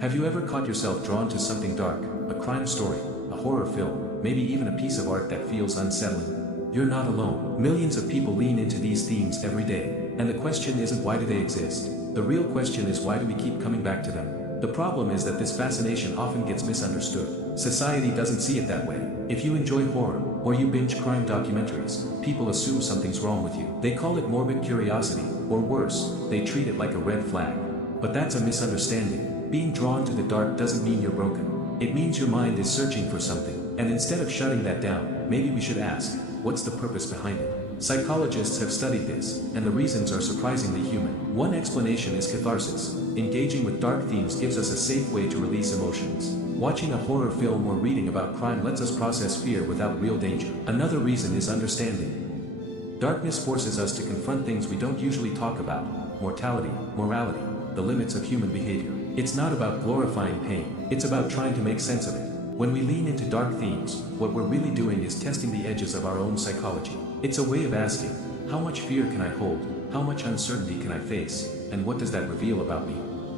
Have you ever caught yourself drawn to something dark, a crime story, a horror film, maybe even a piece of art that feels unsettling? You're not alone. Millions of people lean into these themes every day, and the question isn't why do they exist? The real question is why do we keep coming back to them? The problem is that this fascination often gets misunderstood. Society doesn't see it that way. If you enjoy horror, or you binge crime documentaries, people assume something's wrong with you. They call it morbid curiosity, or worse, they treat it like a red flag. But that's a misunderstanding. Being drawn to the dark doesn't mean you're broken. It means your mind is searching for something, and instead of shutting that down, maybe we should ask, what's the purpose behind it? Psychologists have studied this, and the reasons are surprisingly human. One explanation is catharsis. Engaging with dark themes gives us a safe way to release emotions. Watching a horror film or reading about crime lets us process fear without real danger. Another reason is understanding. Darkness forces us to confront things we don't usually talk about: mortality, morality, the limits of human behavior. It's not about glorifying pain, it's about trying to make sense of it. When we lean into dark themes, what we're really doing is testing the edges of our own psychology. It's a way of asking, how much fear can I hold, how much uncertainty can I face, and what does that reveal about me?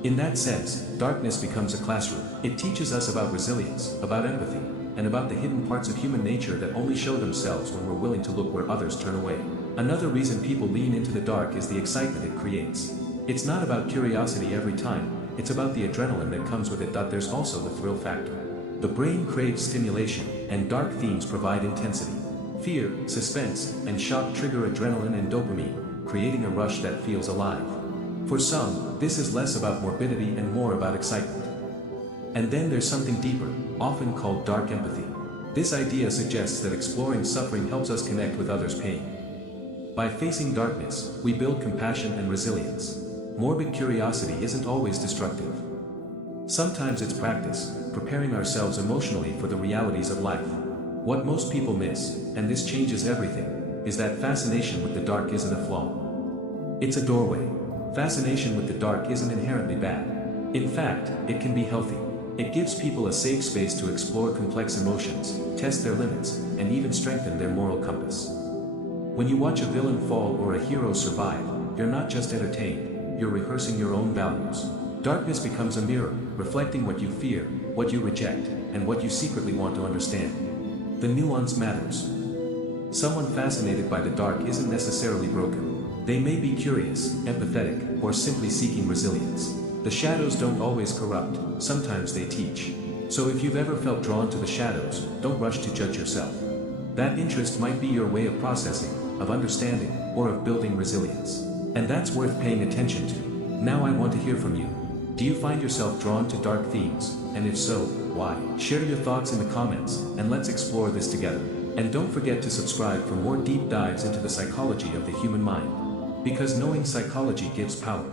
In that sense, darkness becomes a classroom. It teaches us about resilience, about empathy, and about the hidden parts of human nature that only show themselves when we're willing to look where others turn away. Another reason people lean into the dark is the excitement it creates. It's not about curiosity every time, it's about the adrenaline that comes with it. There's also the thrill factor. The brain craves stimulation, and dark themes provide intensity. Fear, suspense, and shock trigger adrenaline and dopamine, creating a rush that feels alive. For some, this is less about morbidity and more about excitement. And then there's something deeper, often called dark empathy. This idea suggests that exploring suffering helps us connect with others' pain. By facing darkness, we build compassion and resilience. Morbid curiosity isn't always destructive. Sometimes it's practice, preparing ourselves emotionally for the realities of life. What most people miss, and this changes everything, is that fascination with the dark isn't a flaw. It's a doorway. Fascination with the dark isn't inherently bad. In fact, it can be healthy. It gives people a safe space to explore complex emotions, test their limits, and even strengthen their moral compass. When you watch a villain fall or a hero survive, you're not just entertained, you're rehearsing your own values. Darkness becomes a mirror, reflecting what you fear, what you reject, and what you secretly want to understand. The nuance matters. Someone fascinated by the dark isn't necessarily broken. They may be curious, empathetic, or simply seeking resilience. The shadows don't always corrupt, sometimes they teach. So if you've ever felt drawn to the shadows, don't rush to judge yourself. That interest might be your way of processing, of understanding, or of building resilience. And that's worth paying attention to. Now I want to hear from you. Do you find yourself drawn to dark themes? And if so, why? Share your thoughts in the comments, and let's explore this together. And don't forget to subscribe for more deep dives into the psychology of the human mind. Because knowing psychology gives power.